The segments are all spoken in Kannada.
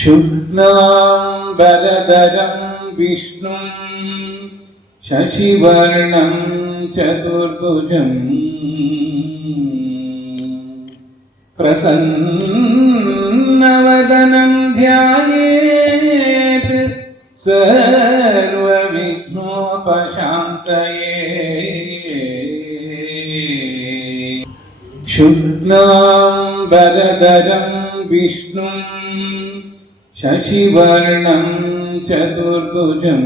शुक्लाम्बरधरं विष्णुं शशिवर्णं चतुर्भुजम् प्रसन्नवदनं ध्यायेत् सर्वविघ्नोपशान्तये शुक्लाम्बरधरं विष्णुं ശശിവർണം ചതുർഭുജം.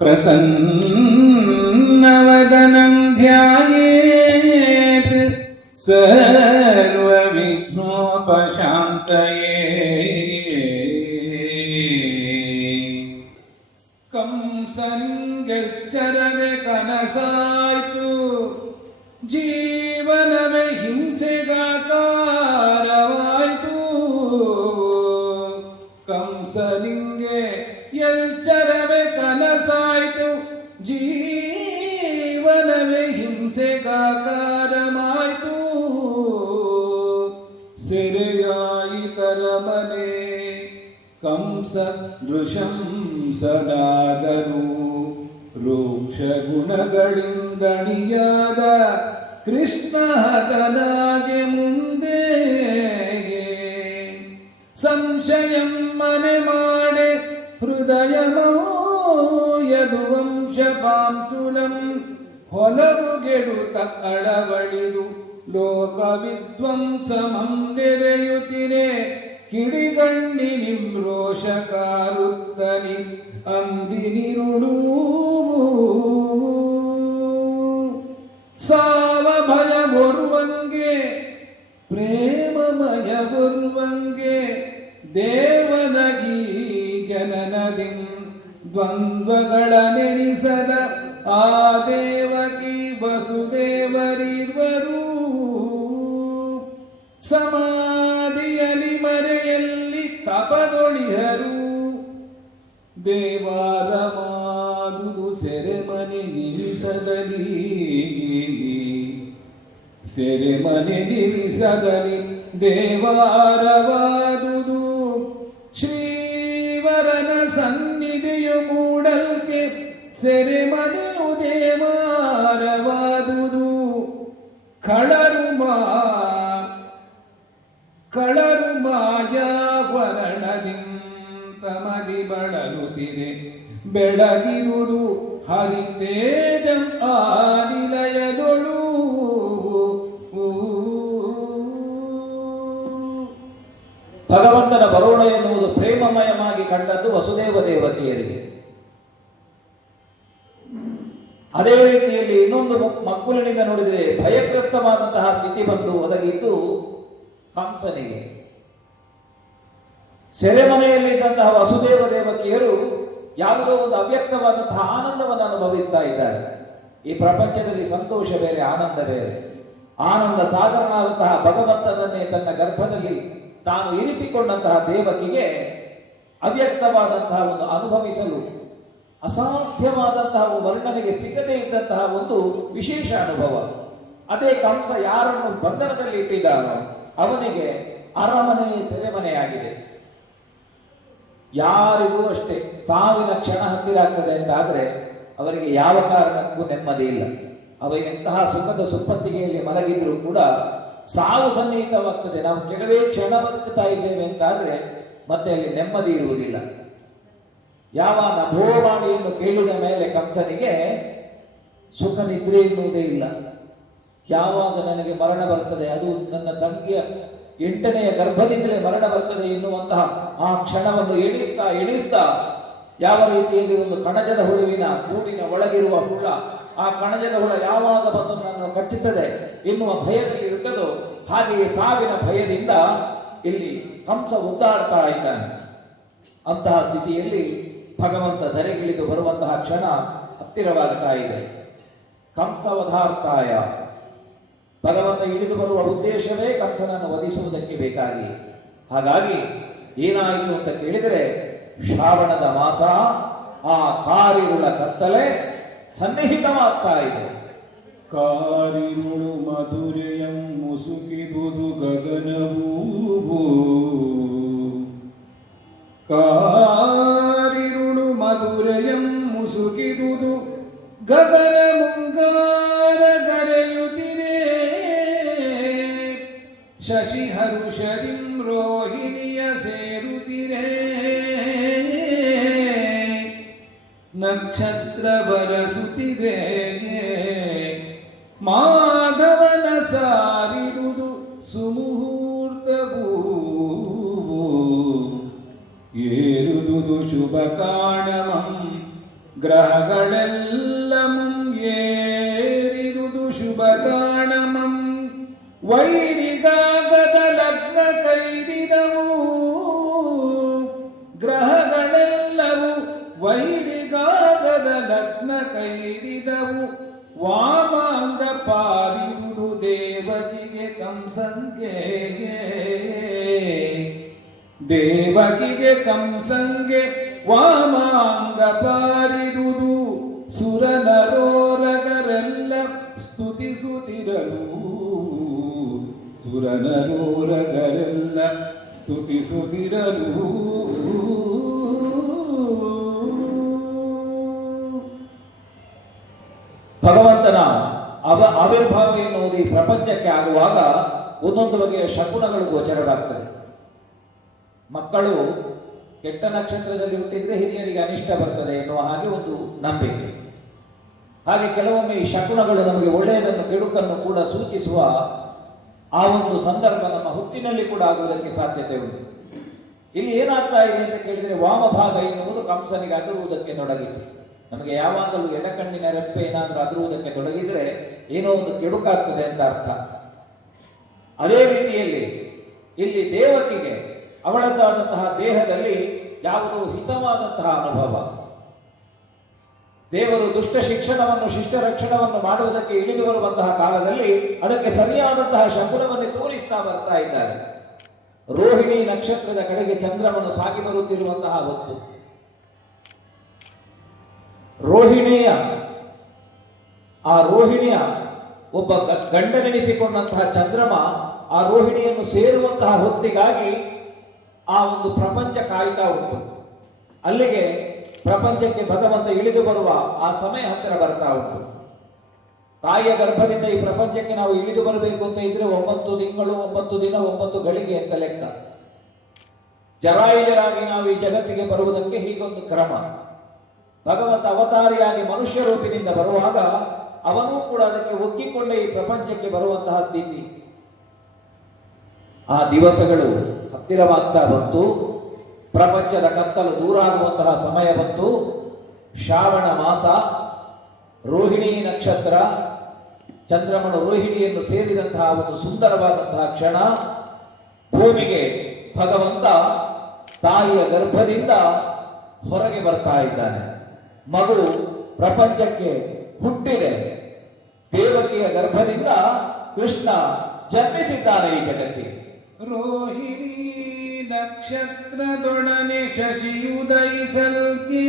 പ്രസന്നവദനം ധ്യായേത് സ ನೃಶಂಸನಾದರು ರೂಕ್ಷ ಗುಣಗಳಿಂದಣಿಯಾದ ಕೃಷ್ಣ ಹತನಾಗೆ ಮುಂದೆ ಸಂಶಯಂ ಮನೆ ಮಾಡೆ ಹೃದಯಮೋ ಯದು ವಂಶ ಪಾಂಚುಲಂ ಹೊಲವು ಗೆಡುತ್ತ ಅಳವಳಿದು ಲೋಕ ವಿದ್ವಂಸಮಂ ನೆರೆಯುತ್ತಿರೆ ಕಿಡಿಗಣ್ಣಿ ನಿಮ್ರೋಷ ಕಾರುತ್ತನಿ ಅಂದಿನಿರುಳು ಸಾವ ಭಯ ಬರುವಂಗೆ ಪ್ರೇಮಮಯ ಬರುವಂಗೆ ದೇವನಗಿ ಜನನದಿ ದ್ವಂದ್ವಗಳ ನೆನೆಸದ ಆ ದೇವಕಿ ವಸುದೇವರಿವರು ಸಮಾಧಿಯಲಿ ದೇವಾರ ಮಾದುದು ಸೆರೆಮನೆ ನಿಮಿಸದಲ್ಲಿ ಸೆರೆಮನೆ ನಿಮಿಸದಲ್ಲಿ ದೇವಾರವಾದುದು. ಶ್ರೀವರನ ಸನ್ನಿಧಿಯು ಮೂಡಲ್ಕೆ ಸೆರೆಮನೆಯು ದೇವಾರವಾದುದು ಕಳರು ಮಾ ಕಳರು ಬಳಲುತ್ತಿರೆ ಬೆಳಗಿರುಳು ಹರಿತೇಜಂ ನಿಲಯದೊಳು. ಭಗವಂತನ ಬರೋಣ ಎನ್ನುವುದು ಪ್ರೇಮಮಯವಾಗಿ ಕಂಡದ್ದು ವಸುದೇವ ದೇವಕಿಯರಿಗೆ. ಅದೇ ರೀತಿಯಲ್ಲಿ ಇನ್ನೊಂದು ಮಕ್- ಮಕ್ಕಳಿನಿಂದ ನೋಡಿದರೆ ಭಯಗ್ರಸ್ತವಾದಂತಹ ಸ್ಥಿತಿ ಬಂದು ಒದಗಿದ್ದು ಕಂಸನಿಗೆ. ಸೆರೆಮನೆಯಲ್ಲಿದ್ದಂತಹ ವಸುದೇವ ದೇವಕಿಯರು ಯಾವುದೋ ಒಂದು ಅವ್ಯಕ್ತವಾದಂತಹ ಆನಂದವನ್ನು ಅನುಭವಿಸ್ತಾ ಇದ್ದಾರೆ. ಈ ಪ್ರಪಂಚದಲ್ಲಿ ಸಂತೋಷ ಬೇರೆ, ಆನಂದ ಬೇರೆ. ಆನಂದ ಸಾಗರನಾದಂತಹ ಭಗವಂತನನ್ನೇ ತನ್ನ ಗರ್ಭದಲ್ಲಿ ತಾನು ಇರಿಸಿಕೊಂಡಂತಹ ದೇವಕಿಗೆ ಅವ್ಯಕ್ತವಾದಂತಹ ಒಂದು ಅನುಭವಿಸಲು, ಅಸಾಧ್ಯವಾದಂತಹ ವರ್ಣನೆಗೆ ಸಿಗದೇ ಇದ್ದಂತಹ ಒಂದು ವಿಶೇಷ ಅನುಭವ. ಅದೇ ಕಂಸ ಯಾರನ್ನು ಬಂಧನದಲ್ಲಿ ಇಟ್ಟಿದ್ದಾನೋ ಅವನಿಗೆ ಅರಮನೆ ಸೆರೆಮನೆಯಾಗಿದೆ. ಯಾರಿಗೂ ಅಷ್ಟೇ, ಸಾವಿನ ಕ್ಷಣ ಹತ್ತಿರ ಆಗ್ತದೆ ಆದರೆ ಅವರಿಗೆ ಯಾವ ಕಾರಣಕ್ಕೂ ನೆಮ್ಮದಿ ಇಲ್ಲ. ಅವರಿಗೆಂತಹ ಸುಖದ ಸುಪ್ಪತ್ತಿಗೆಯಲ್ಲಿ ಮಲಗಿದ್ರೂ ಕೂಡ ಸಾವು ಸನ್ನಿಹಿತವಾಗ್ತದೆ. ನಾವು ಕೆಲವೇ ಕ್ಷಣ ಬದುಕುತ್ತಾ ಇದ್ದೇವೆ ಅಂತಾದರೆ ಮತ್ತೆ ಅಲ್ಲಿ ನೆಮ್ಮದಿ ಇರುವುದಿಲ್ಲ. ಯಾವಾಗ ನಭೋವಾಣಿಯನ್ನು ಕೇಳಿದ ಮೇಲೆ ಕಂಸನಿಗೆ ಸುಖ ನಿದ್ರೆ ಎನ್ನುವುದೇ ಇಲ್ಲ. ಯಾವಾಗ ನನಗೆ ಮರಣ ಬರ್ತದೆ ಅದು ನನ್ನ ತಂಗಿಯ ಎಂಟನೆಯ ಗರ್ಭದಿಂದಲೇ ಮರಣ ಬರ್ತದೆ ಎನ್ನುವಂತಹ ಆ ಕ್ಷಣವನ್ನು ಎಣಿಸ್ತಾ ಎಣಿಸ್ತಾ ಯಾವ ರೀತಿಯಲ್ಲಿ ಒಂದು ಕಣಜದ ಹುಳುವಿನ ಗೂಡಿನ ಒಳಗಿರುವ ಹುಳ, ಆ ಕಣಜದ ಹುಳ ಯಾವಾಗ ಬಂದು ನನ್ನನ್ನು ಕಚ್ಚುತ್ತದೆ ಎನ್ನುವ ಭಯದಲ್ಲಿ ಇರುತ್ತದೋ ಹಾಗೆಯೇ ಸಾವಿನ ಭಯದಿಂದ ಇಲ್ಲಿ ಕಂಸ ಒದ್ದಾಡ್ತಾ ಇದ್ದಾನೆ. ಅಂತಹ ಸ್ಥಿತಿಯಲ್ಲಿ ಭಗವಂತ ಧರೆಗಿಳಿದು ಬರುವಂತಹ ಕ್ಷಣ ಹತ್ತಿರವಾಗುತ್ತಾ ಇದೆ. ಕಂಸವಧಾರ್ತಾಯ ಭಗವಂತ ಇಳಿದು ಬರುವ ಉದ್ದೇಶವೇ ಕಂಸನನ್ನು ವಧಿಸುವುದಕ್ಕೆ ಬೇಕಾಗಿ. ಹಾಗಾಗಿ ಏನಾಯಿತು ಅಂತ ಕೇಳಿದರೆ, ಶ್ರಾವಣದ ಮಾಸ, ಆ ಕಾರಿರುಳ ಕತ್ತಲೆ ಸನ್ನಿಹಿತವಾಗ್ತಾ ಇದೆ. ಕಾರಿರುಳು ಮಧುರೆಯಂ ಮುಸುಕಿದುದು ಗಗನವೂ ಕಾರಿರುಳು ಮಧುರೆಯಂ ಮುಸುಕಿದುದು ಗಗನ ಮುಂಗಾರ ಶಶಿ ಹರುಷದಿಂ ರೋಹಿಣಿಯ ಸೇರುತ್ತಿರೇ ನಕ್ಷತ್ರ ಬರಸುತ್ತಿದೆ ಮಾಧವನ ಸಾರಿದುದು ಸುಮುಹೂರ್ತವು ಏರುದುದು ಶುಭ ಕಾಣಮಂ ಗ್ರಹಗಳೆಲ್ಲಮಂ ಏರಿದುದು ಶುಭ ಕಾಣಮಂ ವೈರಿಗಾಗದ ಕೈದಿದವು ವಾಮಾಂಗ ಪಾರಿದುದು ದೇವಕಿಗೆ ಕಂಸಂಗೆ ದೇವಕಿಗೆ ಕಂಸಂಗೆ ವಾಮಾಂಗ ಪಾರಿದುದು. ಸುರನರೋರಗರೆಲ್ಲ ಸ್ತುತಿಸುತ್ತಿರಲು. ಸುರನರೋರಗರೆಲ್ಲ ಸ್ತುತಿಸುತ್ತಿರಲು. ಆವಿರ್ಭಾವ ಎನ್ನುವುದು ಈ ಪ್ರಪಂಚಕ್ಕೆ ಆಗುವಾಗ ಒಂದೊಂದು ಬಗೆಯ ಶಕುನಗಳು ಗೋಚರವಾಗ್ತದೆ. ಮಕ್ಕಳು ಕೆಟ್ಟ ನಕ್ಷತ್ರದಲ್ಲಿ ಹುಟ್ಟಿದ್ರೆ ಹಿರಿಯರಿಗೆ ಅನಿಷ್ಟ ಬರ್ತದೆ ಎನ್ನುವ ಹಾಗೆ ಒಂದು ನಂಬಿಕೆ. ಹಾಗೆ ಕೆಲವೊಮ್ಮೆ ಈ ಶಕುನಗಳು ನಮಗೆ ಒಳ್ಳೆಯದನ್ನು, ಕೆಡುಕನ್ನು ಕೂಡ ಸೂಚಿಸುವ ಆ ಒಂದು ಸಂದರ್ಭ ನಮ್ಮ ಹುಟ್ಟಿನಲ್ಲಿ ಕೂಡ ಆಗುವುದಕ್ಕೆ ಸಾಧ್ಯತೆ ಉಂಟು. ಇಲ್ಲಿ ಏನಾಗ್ತಾ ಇದೆ ಅಂತ ಕೇಳಿದರೆ ವಾಮಭಾಗ ಎನ್ನುವುದು ಕಂಸನಿಗೆ ಅದರುವುದಕ್ಕೆ ತೊಡಗಿತು. ನಮಗೆ ಯಾವಾಗಲೂ ಎಡಕಣ್ಣಿನ ರೆಪ್ಪೆ ಏನಾದರೂ ಅದರುವುದಕ್ಕೆ ತೊಡಗಿದ್ರೆ ಏನೋ ಒಂದು ಕೆಡುಕಾಗ್ತದೆ ಅಂತ ಅರ್ಥ. ಅದೇ ರೀತಿಯಲ್ಲಿ ಇಲ್ಲಿ ದೇವಕಿಗೆ ಅವಳದ್ದಾದಂತಹ ದೇಹದಲ್ಲಿ ಯಾವುದೋ ಹಿತವಾದಂತಹ ಅನುಭವ. ದೇವರು ದುಷ್ಟ ಶಿಕ್ಷಣವನ್ನು, ಶಿಷ್ಟ ರಕ್ಷಣವನ್ನು ಮಾಡುವುದಕ್ಕೆ ಇಳಿದು ಬರುವಂತಹ ಕಾಲದಲ್ಲಿ ಅದಕ್ಕೆ ಸರಿಯಾದಂತಹ ಶಕುನವನ್ನು ತೋರಿಸ್ತಾ ಬರ್ತಾ ಇದ್ದಾರೆ. ರೋಹಿಣಿ ನಕ್ಷತ್ರದ ಕಡೆಗೆ ಚಂದ್ರವನ್ನು ಸಾಗಿ ಬರುತ್ತಿರುವಂತಹ ಹೊತ್ತು. ರೋಹಿಣಿಯ ಆ ರೋಹಿಣಿಯ ಒಬ್ಬ ಗಂಡನೆನಿಸಿಕೊಂಡಂತಹ ಚಂದ್ರಮ ಆ ರೋಹಿಣಿಯನ್ನು ಸೇರುವಂತಹ ಹೊತ್ತಿಗಾಗಿ ಆ ಒಂದು ಪ್ರಪಂಚ ಕಾಯ್ತಾ ಉಂಟು. ಅಲ್ಲಿಗೆ ಪ್ರಪಂಚಕ್ಕೆ ಭಗವಂತ ಇಳಿದು ಬರುವ ಆ ಸಮಯ ಹತ್ತಿರ ಬರ್ತಾ ಉಂಟು. ತಾಯಿಯ ಗರ್ಭದಿಂದ ಈ ಪ್ರಪಂಚಕ್ಕೆ ನಾವು ಇಳಿದು ಬರಬೇಕು ಅಂತ ಇದ್ರೆ ಒಂಬತ್ತು ತಿಂಗಳು, ಒಂಬತ್ತು ದಿನ, ಒಂಬತ್ತು ಗಳಿಗೆ ಅಂತ ಲೆಕ್ಕ. ಜರಾಯುಜರಾಗಿ ನಾವು ಈ ಜಗತ್ತಿಗೆ ಬರುವುದಕ್ಕೆ ಹೀಗೊಂದು ಕ್ರಮ. ಭಗವಂತ ಅವತಾರಿಯಾಗಿ ಮನುಷ್ಯ ರೂಪದಿಂದ ಬರುವಾಗ ಅವನೂ ಕೂಡ ಅದಕ್ಕೆ ಒಗ್ಗಿಕೊಂಡೇ ಈ ಪ್ರಪಂಚಕ್ಕೆ ಬರುವಂತಹ ಸ್ಥಿತಿ. ಆ ದಿವಸಗಳು ಹತ್ತಿರವಾಗ್ತಾ ಬಂತು. ಪ್ರಪಂಚದ ಕತ್ತಲು ದೂರ ಆಗುವಂತಹ ಸಮಯ ಬಂತು. ಶ್ರಾವಣ ಮಾಸ, ರೋಹಿಣಿ ನಕ್ಷತ್ರ, ಚಂದ್ರಮನು ರೋಹಿಣಿಯನ್ನು ಸೇರಿದಂತಹ ಒಂದು ಸುಂದರವಾದಂತಹ ಕ್ಷಣ. ಭೂಮಿಗೆ ಭಗವಂತ ತಾಯಿಯ ಗರ್ಭದಿಂದ ಹೊರಗೆ ಬರ್ತಾ ಇದ್ದಾನೆ. ಮಗಳು ಪ್ರಪಂಚಕ್ಕೆ ಹುಟ್ಟಿದೆ. ದೇವಕಿಯ ಗರ್ಭದಿಂದ ಕೃಷ್ಣ ಜನ್ಮಿಸಿದ್ದಾನೆ ಈ ಜಗತ್ತಿಗೆ. ರೋಹಿಣಿ ನಕ್ಷತ್ರದೊಡನೆ ಶಶಿಯುದಯಿಸಲ್ಕೆ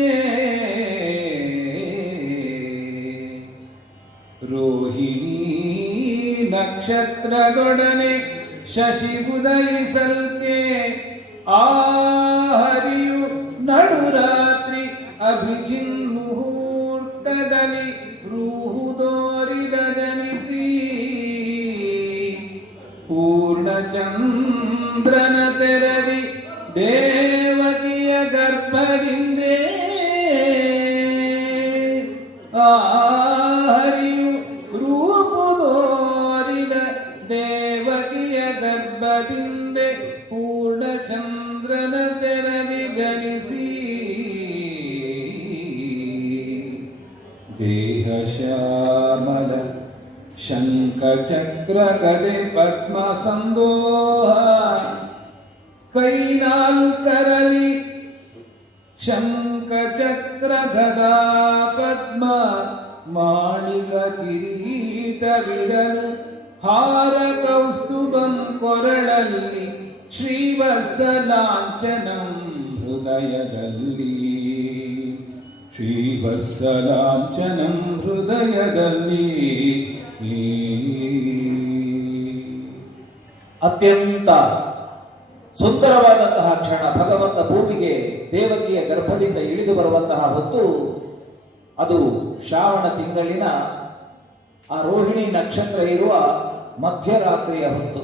ರೋಹಿಣಿ ನಕ್ಷತ್ರದೊಡನೆ ಶಶಿ ಉದಯಿಸಲ್ಕೆ ಆ ಹರಿಯು ನಡುರಾತ್ರಿ ಅಭಿಜಿನ್ ಮುಹೂರ್ತದಲ್ಲಿ ರೂಹುದೋರಿದ ಜನಿಸಿ ಪೂರ್ಣಚಂದ್ರನ ತೆರದಿ ದೇವಕಿಯ ಗರ್ಭದಿಂದೇ ಶಂಖಚಕ್ರ ಗದೆ ಪದ್ಮ ಸಂದೋಹ ಕೈನಾಲ್ಕರಲಿ ಶಂಖಚಕ್ರ ಗದಾ ಪದ್ಮ ಮಾಣಿಕ ಕಿರೀಟವಿರಲು ಹಾರ ಕೌಸ್ತುಭಂ ಕೊರಳಲ್ಲಿ ಶ್ರೀವತ್ಸಲಾಂಚನಂ ಹೃದಯದಲ್ಲಿ ಶ್ರೀವತ್ಸಲಾಂಚನಂ ಹೃದಯದಲ್ಲಿ ಅತ್ಯಂತ ಸುಂದರವಾದಂತಹ ಕ್ಷಣ ಭಗವಂತ ಭೂಮಿಗೆ ದೇವಕಿಯ ಗರ್ಭದಿಂದ ಇಳಿದು ಬರುವಂತಹ ಹೊತ್ತು ಅದು ಶ್ರಾವಣ ತಿಂಗಳಿನ ಆ ರೋಹಿಣಿ ನಕ್ಷತ್ರ ಇರುವ ಮಧ್ಯರಾತ್ರಿಯ ಹೊತ್ತು.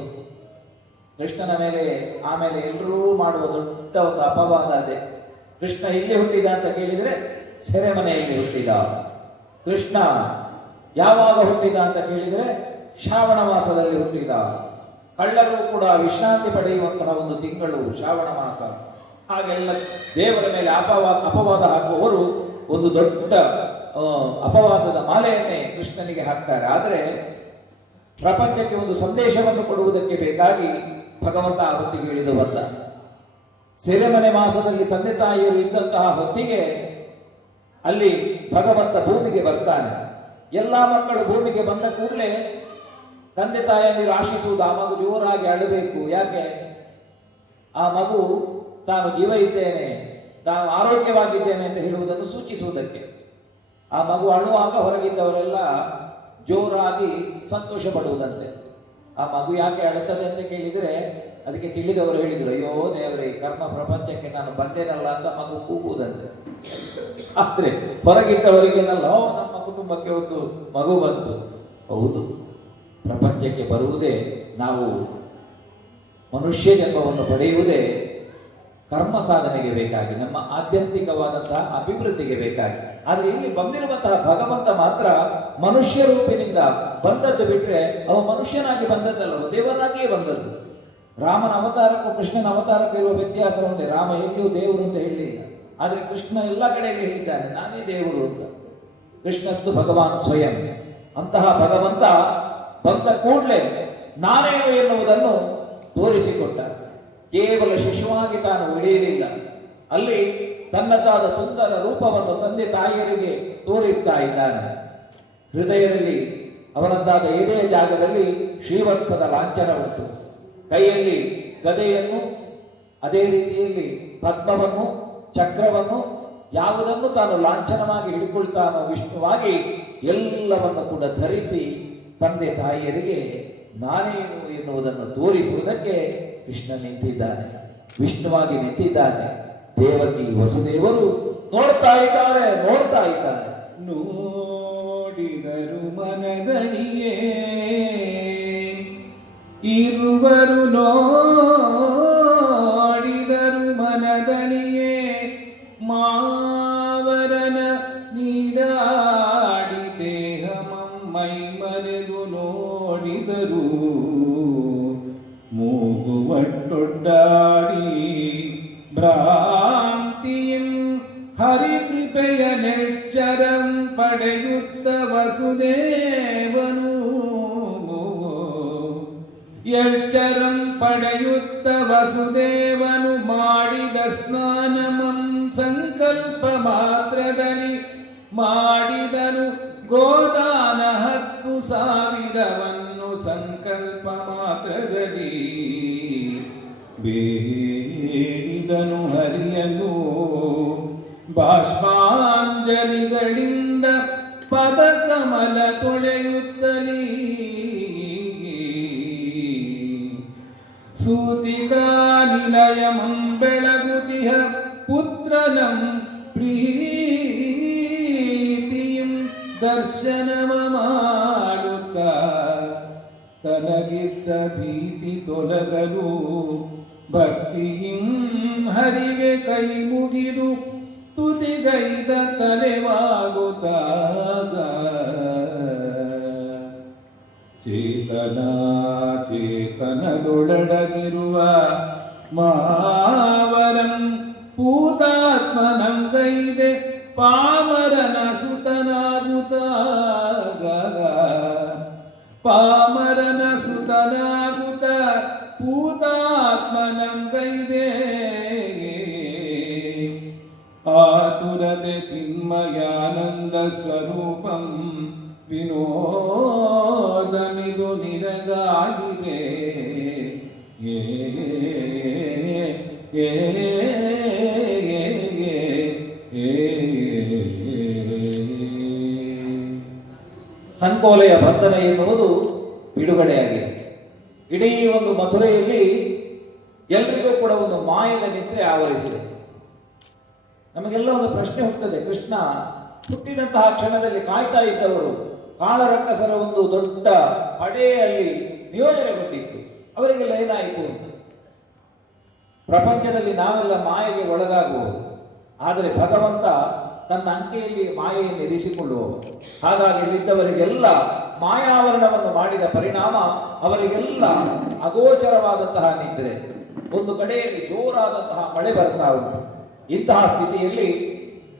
ಕೃಷ್ಣನ ಮೇಲೆ, ಆಮೇಲೆ ಎಲ್ಲರೂ ಮಾಡುವ ದೊಡ್ಡ ಒಂದು ಅಪವಾದ ಅದೇ. ಕೃಷ್ಣ ಇಲ್ಲಿ ಹುಟ್ಟಿದ ಅಂತ ಕೇಳಿದರೆ ಸೆರೆಮನೆಯಲ್ಲಿ ಹುಟ್ಟಿದ. ಕೃಷ್ಣ ಯಾವಾಗ ಹುಟ್ಟಿದ ಅಂತ ಕೇಳಿದರೆ ಶ್ರಾವಣ ಮಾಸದಲ್ಲಿ ಹುಟ್ಟಿದ. ಕಳ್ಳರು ಕೂಡ ವಿಶ್ರಾಂತಿ ಪಡೆಯುವಂತಹ ಒಂದು ತಿಂಗಳು ಶ್ರಾವಣ ಮಾಸ. ಹಾಗೆಲ್ಲ ದೇವರ ಮೇಲೆ ಅಪವಾದ ಅಪವಾದ ಹಾಕುವವರು ಒಂದು ದೊಡ್ಡ ಅಪವಾದದ ಮಾಲೆಯನ್ನೇ ಕೃಷ್ಣನಿಗೆ ಹಾಕ್ತಾರೆ. ಆದರೆ ಪ್ರಪಂಚಕ್ಕೆ ಒಂದು ಸಂದೇಶವನ್ನು ಕೊಡುವುದಕ್ಕೆ ಬೇಕಾಗಿ ಭಗವಂತ ಆ ಹೊತ್ತಿಗೆ ಇಳಿದು ಬಂದ. ಸೆರೆಮನೆ ಮಾಸದಲ್ಲಿ ತಂದೆ ತಾಯಿಯರು ಇದ್ದಂತಹ ಹೊತ್ತಿಗೆ ಅಲ್ಲಿ ಭಗವಂತ ಭೂಮಿಗೆ ಬರ್ತಾನೆ. ಎಲ್ಲ ಮಕ್ಕಳು ಭೂಮಿಗೆ ಬಂದ ಕೂಡಲೇ ತಂದೆ ತಾಯಿಯಲ್ಲಿ ಆಶಿಸುವುದು ಆ ಮಗು ಜೋರಾಗಿ ಅಳಬೇಕು. ಯಾಕೆ? ಆ ಮಗು ತಾನು ಜೀವ ಇದ್ದೇನೆ, ತಾನು ಆರೋಗ್ಯವಾಗಿದ್ದೇನೆ ಅಂತ ಹೇಳುವುದನ್ನು ಸೂಚಿಸುವುದಕ್ಕೆ. ಆ ಮಗು ಅಳುವಾಗ ಹೊರಗಿದ್ದವರೆಲ್ಲ ಜೋರಾಗಿ ಸಂತೋಷ ಪಡುವುದಂತೆ. ಆ ಮಗು ಯಾಕೆ ಅಳುತ್ತದೆ ಅಂತ ಕೇಳಿದರೆ, ಅದಕ್ಕೆ ತಿಳಿದವರು ಹೇಳಿದರು, ಅಯ್ಯೋ ದೇವರೇ ಕರ್ಮ ಪ್ರಪಂಚಕ್ಕೆ ನಾನು ಬಂದೇನಲ್ಲ ಅಂತ ಮಗು ಕೂಗುವುದಂತೆ. ಆದರೆ ಹೊರಗಿದ್ದವರಿಗೇನಲ್ಲ ನಮ್ಮ ಕುಟುಂಬಕ್ಕೆ ಒಂದು ಮಗು ಬಂತು. ಹೌದು. ಪ್ರಪಂಚಕ್ಕೆ ಬರುವುದೇ ನಾವು ಮನುಷ್ಯ ಜನ್ಮವನ್ನು ಪಡೆಯುವುದೇ ಕರ್ಮ ಸಾಧನೆಗೆ ಬೇಕಾಗಿ, ನಮ್ಮ ಆಧ್ಯಾತ್ಮಿಕವಾದಂತಹ ಅಭಿವೃದ್ಧಿಗೆ ಬೇಕಾಗಿ. ಆದರೆ ಇಲ್ಲಿ ಬಂದಿರುವಂತಹ ಭಗವಂತ ಮಾತ್ರ ಮನುಷ್ಯ ರೂಪಿನಿಂದ ಬಂದದ್ದು ಬಿಟ್ಟರೆ ಅವ ಮನುಷ್ಯನಾಗಿ ಬಂದದ್ದಲ್ಲವ, ದೇವರಾಗಿಯೇ ಬಂದದ್ದು. ರಾಮನ ಅವತಾರಕ್ಕೂ ಕೃಷ್ಣನ ಅವತಾರಕ್ಕೂ ಇರುವ ವ್ಯತ್ಯಾಸ ಒಂದೇ ರಾಮ ಎಲ್ಲಿಯೂ ದೇವರು ಅಂತ ಹೇಳಲಿಲ್ಲ ಆದರೆ ಕೃಷ್ಣ ಎಲ್ಲ ಕಡೆಯಲ್ಲಿ ಹೇಳಿದ್ದಾನೆ, ನಾನೇ ದೇವರು ಅಂತ. ಕೃಷ್ಣಸ್ತು ಭಗವಾನ್ ಸ್ವಯಂ. ಅಂತಹ ಭಗವಂತ ಬಂದ ಕೂಡಲೇ ನಾನೇನು ಎನ್ನುವುದನ್ನು ತೋರಿಸಿಕೊಟ್ಟ. ಕೇವಲ ಶಿಶುವಾಗಿ ತಾನು ಉಳಿಯಲಿಲ್ಲ. ಅಲ್ಲಿ ತನ್ನದಾದ ಸುಂದರ ರೂಪವನ್ನು ತಂದೆ ತಾಯಿಯರಿಗೆ ತೋರಿಸ್ತಾ ಇದ್ದಾನೆ. ಹೃದಯದಲ್ಲಿ ಅವನದ್ದಾದ ಇದೇ ಜಾಗದಲ್ಲಿ ಶ್ರೀವತ್ಸದ ಲಾಂಛನ ಉಂಟು. ಕೈಯಲ್ಲಿ ಗದೆಯನ್ನು, ಅದೇ ರೀತಿಯಲ್ಲಿ ಪದ್ಮವನ್ನು, ಚಕ್ರವನ್ನು, ಯಾವುದನ್ನು ತಾನು ಲಾಂಛನವಾಗಿ ಹಿಡಿಕೊಳ್ತಾನೋ ವಿಷ್ಣುವಾಗಿ ಎಲ್ಲವನ್ನು ಕೂಡ ಧರಿಸಿ ತಂದೆ ತಾಯಿಯರಿಗೆ ನಾನೇನು ಎನ್ನುವುದನ್ನು ತೋರಿಸುವುದಕ್ಕೆ ಕೃಷ್ಣ ನಿಂತಿದ್ದಾನೆ. ವಿಷ್ಣುವಾಗಿ ನಿಂತಿದ್ದಾನೆ. ದೇವಕಿ ವಸುದೇವರು ನೋಡ್ತಾ ಇದ್ದಾರೆ ನೋಡ್ತಾ ಇದ್ದಾರೆ. ನೋಡಿದರು ಮನದಡಿಯೇ ಇರುವರು ನೋಡಿದರು ಪಡೆಯುತ್ತ ವಸುದೇವನು ಮಾಡಿದ ಸ್ನಾನಮಂ ಸಂಕಲ್ಪ ಮಾತ್ರದಲ್ಲಿ ಮಾಡಿದನು ಗೋದಾನ ಹತ್ತು ಸಾವಿರವನ್ನು ಸಂಕಲ್ಪ ಮಾತ್ರದಲ್ಲಿ ಬೇಡಿದನು ಹರಿಯಲು ಬಾಷ್ಪಾಂಜಲಿಗಳಿಂದ مثلوا ಸಂಕೋಲೆಯ ಬಂಧನ ಎನ್ನುವುದು ಬಿಡುಗಡೆಯಾಗಿದೆ. ಇಡೀ ಒಂದು ಮಥುರೆಯಲ್ಲಿ ಎಲ್ರಿಗೂ ಕೂಡ ಒಂದು ಮಾಯದ ನಿದ್ರೆ ಆವರಿಸಿದೆ. ನಮಗೆಲ್ಲ ಒಂದು ಪ್ರಶ್ನೆ ಹುಟ್ಟುತ್ತದೆ, ಕೃಷ್ಣ ಹುಟ್ಟಿನಂತಹ ಕ್ಷಣದಲ್ಲಿ ಕಾಯ್ತಾ ಇದ್ದವರು, ಕಾಳರಕ್ಕಸರ ಒಂದು ದೊಡ್ಡ ಪಡೆಯಲ್ಲಿ ನಿಯೋಜನೆಗೊಂಡಿತ್ತು ಅವರಿಗೆಲ್ಲ ಏನಾಯಿತು ಅಂತ. ಪ್ರಪಂಚದಲ್ಲಿ ನಾವೆಲ್ಲ ಮಾಯೆಗೆ ಒಳಗಾಗುವುದು ಆದರೆ ಭಗವಂತ ತನ್ನ ಅಂಕೆಯಲ್ಲಿ ಮಾಯೆಯನ್ನು ಇರಿಸಿಕೊಳ್ಳುವವ ಹಾಗಾಗಿ ಇಲ್ಲಿದ್ದವರಿಗೆಲ್ಲ ಮಾಯಾವರಣವನ್ನು ಮಾಡಿದ ಪರಿಣಾಮ ಅವರಿಗೆಲ್ಲ ಅಗೋಚರವಾದಂತಹ ನಿದ್ರೆ. ಒಂದು ಕಡೆಯಲ್ಲಿ ಜೋರಾದಂತಹ ಮಳೆ ಬರ್ತಾ ಉಂಟು. ಇಂತಹ ಸ್ಥಿತಿಯಲ್ಲಿ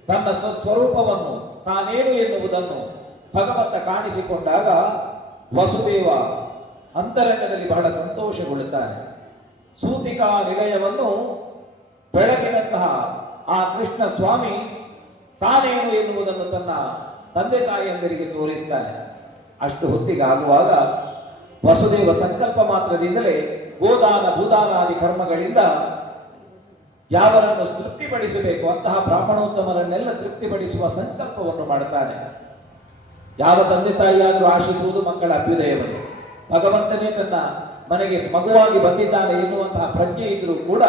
ತನ್ನ ಸ್ವಸ್ವರೂಪವನ್ನು ತಾನೇನು ಎನ್ನುವುದನ್ನು ಭಗವಂತ ಕಾಣಿಸಿಕೊಂಡಾಗ ವಸುದೇವ ಅಂತರಂಗದಲ್ಲಿ ಬಹಳ ಸಂತೋಷಗೊಳ್ಳುತ್ತಾನೆ. ಸೂತಿಕಾ ನಿಲಯವನ್ನು ಬೆಳಗಿನಂತಹ ಆ ಕೃಷ್ಣ ಸ್ವಾಮಿ ತಾನೇನು ಎನ್ನುವುದನ್ನು ತನ್ನ ತಂದೆ ತಾಯಿಯಂದರಿಗೆ ತೋರಿಸ್ತಾನೆ. ಅಷ್ಟು ಹೊತ್ತಿಗೆ ಆಗುವಾಗ ವಸುದೇವ ಸಂಕಲ್ಪ ಮಾತ್ರದಿಂದಲೇ ಗೋದಾನ ಭೂದಾನಾದಿ ಕರ್ಮಗಳಿಂದ ಯಾವರನ್ನು ತೃಪ್ತಿಪಡಿಸಬೇಕು, ಅಂತಹ ಬ್ರಾಹ್ಮಣೋತ್ತಮರನ್ನೆಲ್ಲ ತೃಪ್ತಿಪಡಿಸುವ ಸಂಕಲ್ಪವನ್ನು ಮಾಡುತ್ತಾನೆ ಯಾವ ತಂದೆ ತಾಯಿಯಾದರೂ ಆಶಿಸುವುದು ಮಕ್ಕಳ ಅಭ್ಯುದಯವನ್ನು ಭಗವಂತನೇ ತನ್ನ ಮನೆಗೆ ಮಗುವಾಗಿ ಬಂದಿದ್ದಾನೆ ಎನ್ನುವಂತಹ ಪ್ರಜ್ಞೆ ಇದ್ರೂ ಕೂಡ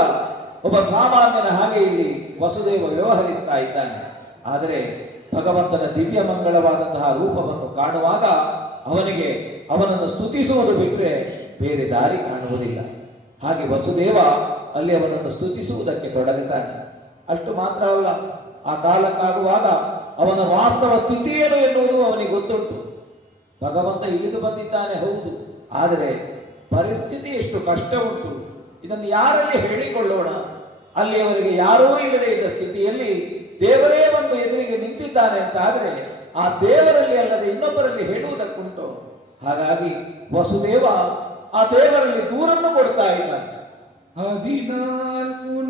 ಒಬ್ಬ ಸಾಮಾನ್ಯನ ಹಾಗೆ ಇಲ್ಲಿ ವಸುದೇವ ವ್ಯವಹರಿಸ್ತಾ ಇದ್ದಾನೆ. ಆದರೆ ಭಗವಂತನ ದಿವ್ಯ ಮಂಗಳವಾದಂತಹ ರೂಪವನ್ನು ಕಾಣುವಾಗ ಅವನಿಗೆ ಅವನನ್ನು ಸ್ತುತಿಸುವುದು ಬಿಟ್ಟರೆ ಬೇರೆ ದಾರಿ ಕಾಣುವುದಿಲ್ಲ. ಹಾಗೆ ವಸುದೇವ ಅಲ್ಲಿ ಅವನನ್ನು ಸ್ತುತಿಸುವುದಕ್ಕೆ ತೊಡಗುತ್ತಾನೆ. ಅಷ್ಟು ಮಾತ್ರ ಅಲ್ಲ, ಆ ಕಾಲಕ್ಕಾಗುವಾಗ ಅವನ ವಾಸ್ತವ ಸ್ಥಿತಿ ಏನು ಎನ್ನುವುದು ಅವನಿಗೆ ಗೊತ್ತುಂಟು. ಭಗವಂತ ಇಳಿದು ಬಂದಿದ್ದಾನೆ, ಹೌದು. ಆದರೆ ಪರಿಸ್ಥಿತಿ ಎಷ್ಟು ಕಷ್ಟ ಉಂಟು. ಇದನ್ನು ಯಾರಲ್ಲಿ ಹೇಳಿಕೊಳ್ಳೋಣ? ಅಲ್ಲಿ ಅವರಿಗೆ ಯಾರೂ ಇಲ್ಲದೇ ಇದ್ದ ಸ್ಥಿತಿಯಲ್ಲಿ ದೇವರೇ ಒಂದು ಎದುರಿಗೆ ನಿಂತಿದ್ದಾನೆ ಅಂತ ಆದರೆ ಆ ದೇವರಲ್ಲಿ ಅಲ್ಲದೆ ಇನ್ನೊಬ್ಬರಲ್ಲಿ ಹೇಳುವುದಕ್ಕುಂಟು. ಹಾಗಾಗಿ ವಸುದೇವ ಆ ದೇವರಲ್ಲಿ ದೂರನ್ನು ಕೊಡ್ತಾ ಇದ್ದಾನೆ ಹದಿನಾಲ್ಕು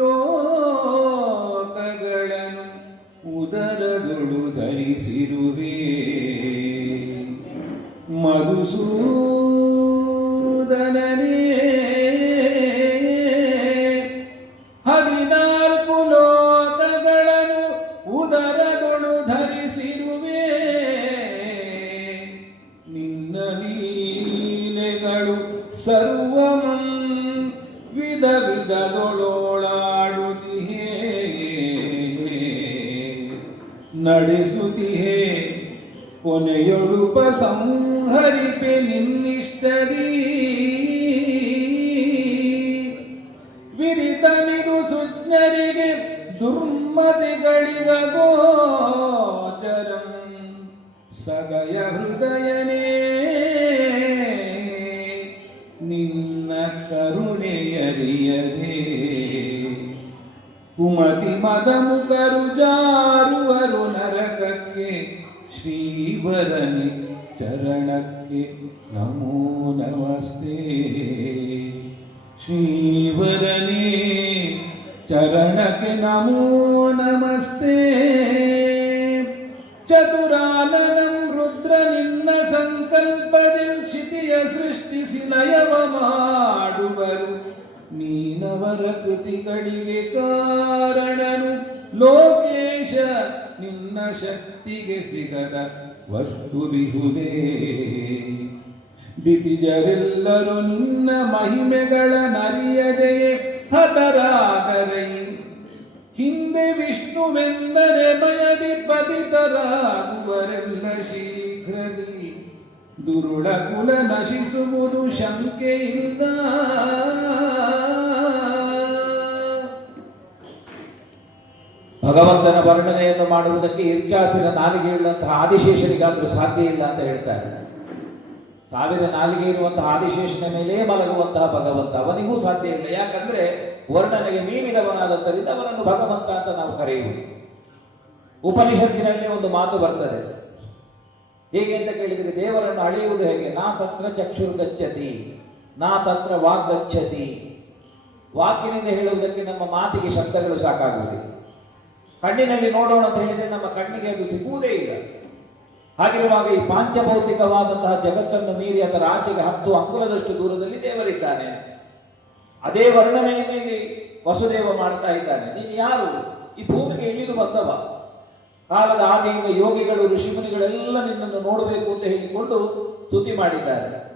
ವಿರಿತಮಿದು ಸುಜ್ಞರಿಗೆ ದುರ್ಮತಿಗಳಿಗ ಗೋಚರಂ ಸಗಯ ಹೃದಯನೇ ನಿನ್ನ ಕರುಣೆಯರಿಯದೆ ಕುಮತಿ ಮದ ಮುಖರು ಜಾರುವರು ನರಕಕ್ಕೆ ಶ್ರೀವರನಿ ಚರಣಕ್ಕೆ ನಮೋ ನಮಸ್ತೆ ಶ್ರೀವರನೇ ಚರಣಕ್ಕೆ ನಮೋ ನಮಸ್ತೆ. ಚತುರಾನನಂ ರುದ್ರ ನಿನ್ನ ಸಂಕಲ್ಪದಿಂ ಕ್ಷಿತಿಯ ಸೃಷ್ಟಿಸಿ ನಯವ ಮಾಡುವರು. ನೀನವರ ಕೃತಿಗಳಿಗೆ ಕಾರಣನು. ಲೋಕೇಶ ನಿನ್ನ ಶಕ್ತಿಗೆ ಸಿಗದ ವಸ್ತು ಬಿಹುದೇ. ದಿತಿಜರೆಲ್ಲರೂ ನಿನ್ನ ಮಹಿಮೆಗಳ ನರಿಯದೆಯೇ. ಹತರಾಗರೈ ಹಿಂದೆ ವಿಷ್ಣುವೆಂದರೆ ಮಯದಿ ಪತಿತರಾಗುವರೆಲ್ಲ ಶೀಘ್ರದಿ ದುರುಳ ಕುಲ ನಶಿಸುವುದು ಶಂಕೆಯಿಂದ ಭಗವಂತನ ವರ್ಣನೆಯನ್ನು ಮಾಡುವುದಕ್ಕೆ ಇರ್ಚಾಸಿನ ನಾಲಿಗೆ ಇರುವಂತಹ ಆದಿಶೇಷರಿಗಾದರೂ ಸಾಧ್ಯ ಇಲ್ಲ ಅಂತ ಹೇಳ್ತಾರೆ. ಸಾವಿರ ನಾಲಿಗೆ ಇರುವಂತಹ ಆದಿಶೇಷನ ಮೇಲೆ ಮಲಗುವಂತಹ ಭಗವಂತ. ಅವನಿಗೂ ಸಾಧ್ಯ ಇಲ್ಲ. ಯಾಕಂದ್ರೆ ವರ್ಣನೆಗೆ ಮೀರಿದವನಾದದ್ದರಿಂದ ಅವನನ್ನು ಭಗವಂತ ಅಂತ ನಾವು ಕರೆಯುವುದು. ಉಪನಿಷತ್ತಿನಲ್ಲಿ ಒಂದು ಮಾತು ಬರ್ತದೆ. ಹೇಗೆ ಅಂತ ಕೇಳಿದರೆ, ದೇವರನ್ನು ಅಳೆಯುವುದು ಹೇಗೆ? ನಾ ತತ್ರ ಚಕ್ಷುರ್ ಗಚ್ಚತಿ ನಾ ತತ್ರ ವಾಗ್ಗಚ್ಚತಿ. ವಾಕಿನಿಂದ ಹೇಳುವುದಕ್ಕೆ ನಮ್ಮ ಮಾತಿಗೆ ಶಬ್ದಗಳು ಸಾಕಾಗುವುದಿಲ್ಲ. ಕಣ್ಣಿನಲ್ಲಿ ನೋಡೋಣ ಅಂತ ಹೇಳಿದರೆ ನಮ್ಮ ಕಣ್ಣಿಗೆ ಅದು ಸಿಗುವುದೇ ಇಲ್ಲ. ಹಾಗಿರುವಾಗ ಈ ಪಾಂಚಭೌತಿಕವಾದಂತಹ ಜಗತ್ತನ್ನು ಮೀರಿ ಅದರ ಆಚೆಗೆ ಹತ್ತು ಅಂಗುಲದಷ್ಟು ದೂರದಲ್ಲಿ ದೇವರಿದ್ದಾನೆ. ಅದೇ ವರ್ಣನೆಯನ್ನು ಇಲ್ಲಿ ವಸುದೇವ ಮಾಡ್ತಾ ಇದ್ದಾನೆ. ನೀನು ಯಾರು? ಈ ಭೂಮಿಗೆ ಇಳಿದು ಬಂದವ. ಕಾಲದ ಆದಿಯಿಂದ ಯೋಗಿಗಳು, ಋಷಿಮುನಿಗಳೆಲ್ಲ ನಿನ್ನನ್ನು ನೋಡಬೇಕು ಅಂತ ಹೇಳಿಕೊಂಡು ಸ್ತುತಿ ಮಾಡಿದ್ದಾರೆ.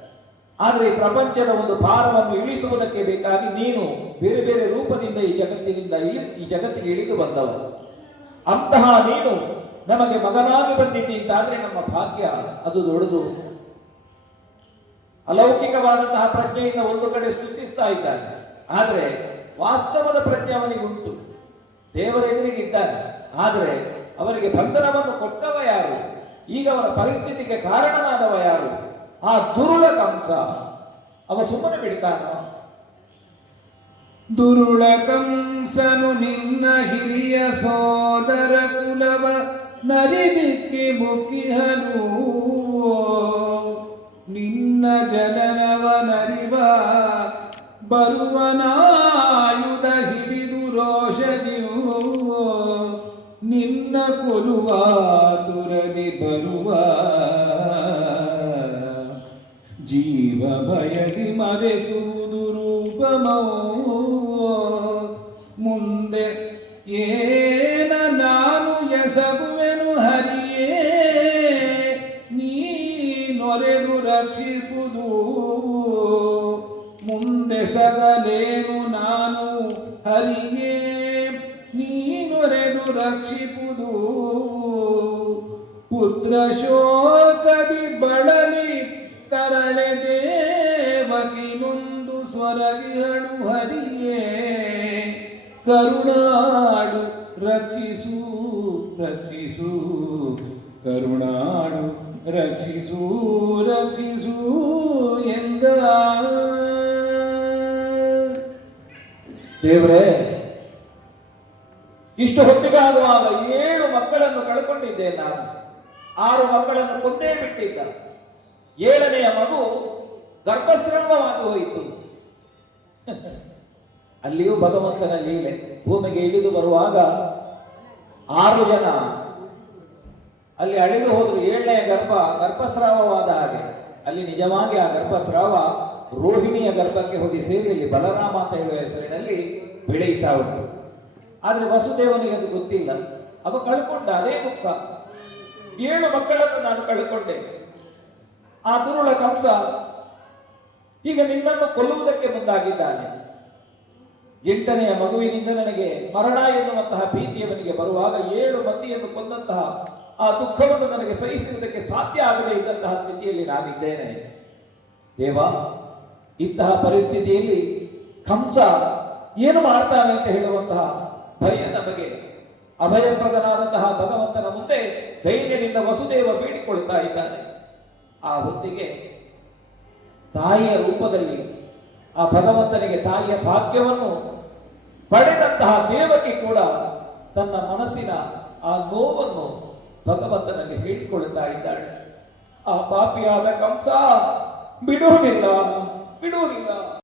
ಆದರೆ ಈ ಪ್ರಪಂಚದ ಒಂದು ಭಾರವನ್ನು ಇಳಿಸುವುದಕ್ಕೆ ಬೇಕಾಗಿ ನೀನು ಬೇರೆ ಬೇರೆ ರೂಪದಿಂದ ಈ ಜಗತ್ತಿನಿಂದ ಇಳಿ, ಈ ಜಗತ್ತಿಗೆ ಇಳಿದು ಬಂದವ. ಅಂತಹ ನೀನು ನಮಗೆ ಮಗನಾಗಿ ಬಂದಿದ್ದಿ ಅಂತಾದ್ರೆ ನಮ್ಮ ಭಾಗ್ಯ ಅದು ದೊಡ್ಡದು. ಅಲೌಕಿಕವಾದಂತಹ ಪ್ರಜ್ಞೆಯಿಂದ ಒಂದು ಕಡೆ ಸ್ತುತಿಸ್ತಾ ಇದ್ದಾನೆ. ಆದರೆ ವಾಸ್ತವದ ಪ್ರಜ್ಞೆ ಅವನಿಗುಂಟು. ದೇವರ ಎದುರಿಗಿದ್ದಾನೆ. ಆದರೆ ಅವರಿಗೆ ಬಂಧನವನ್ನು ಕೊಟ್ಟವ ಯಾರು? ಈಗ ಅವರ ಪರಿಸ್ಥಿತಿಗೆ ಕಾರಣನಾದವ ಯಾರು? ಆ ದುರುಳ ಕಂಸ. ಅವ ಸುಮ್ಮನೆ ಬಿಡ್ತಾನ? ದುರುಳ ಕಂಸನು ನಿನ್ನ ಹಿರಿಯ ಸೋದರ ಕುಲವ ನರಿದಿಕ್ಕಿ ಮುಖಿಹನು ನಿನ್ನ ಜನನವ ನರಿವ ಬರುವನಾಯುಧ ಹಿಡಿದು ರೋಷದಿಯು. ನಿನ್ನ ಕೊಲುವ ತುರದಿ ಬರುವ ಜೀವ ಭಯದಿ ಮರೆಸುವುದು ರೂಪಮೋ. ಶೋಕದಿ ಬಳಲಿ ತರಣೆ ದೇವಕಿ ನೊಂದು ಸ್ವರಗಿಹಳು ಹರಿಯೇ. ಕರುಣಾಡು ರಕ್ಷಿಸು ರಕ್ಷಿಸು ಕರುಣಾಡು ರಕ್ಷಿಸು ರಕ್ಷಿಸು ಎಂದ. ದೇವರೇ, ಇಷ್ಟು ಹೊತ್ತಿಗಾಗುವಾಗ ಏಳು ಮಕ್ಕಳನ್ನು ಕಳ್ಕೊಂಡಿದ್ದೆ ನಾನು. ಆರು ಮಕ್ಕಳನ್ನು ಕೊಂದೇ ಬಿಟ್ಟಿದ್ದ. ಏಳನೆಯ ಮಗು ಗರ್ಭಸ್ರಾವವಾಗಿ ಹೋಯಿತು. ಅಲ್ಲಿಯೂ ಭಗವಂತನ ಲೀಲೆ ಭೂಮಿಗೆ ಇಳಿದು ಬರುವಾಗ ಆರು ಜನ ಅಲ್ಲಿ ಅಳಿದು ಹೋದ್ರು. ಏಳನೆಯ ಗರ್ಭ ಗರ್ಭಸ್ರಾವವಾದ ಹಾಗೆ. ಅಲ್ಲಿ ನಿಜವಾಗಿ ಆ ಗರ್ಭಸ್ರಾವ ರೋಹಿಣಿಯ ಗರ್ಭಕ್ಕೆ ಹೋಗಿ ಸೇರಿ ಇಲ್ಲಿ ಬಲರಾಮ ಅಂತ ಹೇಳುವ ಹೆಸರಿನಲ್ಲಿ ಬೆಳೆಯುತ್ತಾ ಉಂಟು. ಆದರೆ ವಸುದೇವನಿಗೆ ಅದು ಗೊತ್ತಿಲ್ಲ. ಅವ ಕಳ್ಕೊಂಡ ಅದೇ ದುಃಖ. ಏಳು ಮಕ್ಕಳನ್ನು ನಾನು ಕಳ್ಕೊಂಡೆ ಆ ದುರುಳ ಕಂಸ ಈಗ ನಿನ್ನನ್ನು ಕೊಲ್ಲುವುದಕ್ಕೆ ಮುಂದಾಗಿದ್ದಾನೆ. ಎಂಟನೆಯ ಮಗುವಿನಿಂದ ನನಗೆ ಮರಣ ಎನ್ನುವಂತಹ ಭೀತಿಯವನಿಗೆ ಬರುವಾಗ ಏಳು ಮಂದಿಯನ್ನು ಕೊಂದಂತಹ ಆ ದುಃಖವನ್ನು ನನಗೆ ಸಹಿಸುವುದಕ್ಕೆ ಸಾಧ್ಯ ಆಗದೇ ಇದ್ದಂತಹ ಸ್ಥಿತಿಯಲ್ಲಿ ನಾನಿದ್ದೇನೆ. ದೇವ, ಇಂತಹ ಪರಿಸ್ಥಿತಿಯಲ್ಲಿ ಕಂಸ ಏನು ಮಾಡ್ತಾನೆ ಅಂತ ಹೇಳುವಂತಹ ಭಯ ನಮಗೆ, ಅಭಯಪ್ರದನಾದಂತಹ ಭಗವಂತನ ಮುಂದೆ ಧೈರ್ಯದಿಂದ ವಸುದೇವ ಬೇಡಿಕೊಳ್ತಾ ಇದ್ದಾನೆ. ಆ ಹೊತ್ತಿಗೆ ತಾಯಿಯ ರೂಪದಲ್ಲಿ ಆ ಭಗವಂತನಿಗೆ ತಾಯಿಯ ಭಾಗ್ಯವನ್ನು ಪಡೆದಂತಹ ದೇವಕಿ ಕೂಡ ತನ್ನ ಮನಸ್ಸಿನ ಆ ನೋವನ್ನು ಭಗವಂತನಲ್ಲಿ ಹೇಳಿಕೊಳ್ಳುತ್ತಾ ಇದ್ದಾಳೆ. ಆ ಪಾಪಿಯಾದ ಕಂಸ, ಬಿಡುವುದಿಲ್ಲ ಬಿಡುವುದಿಲ್ಲ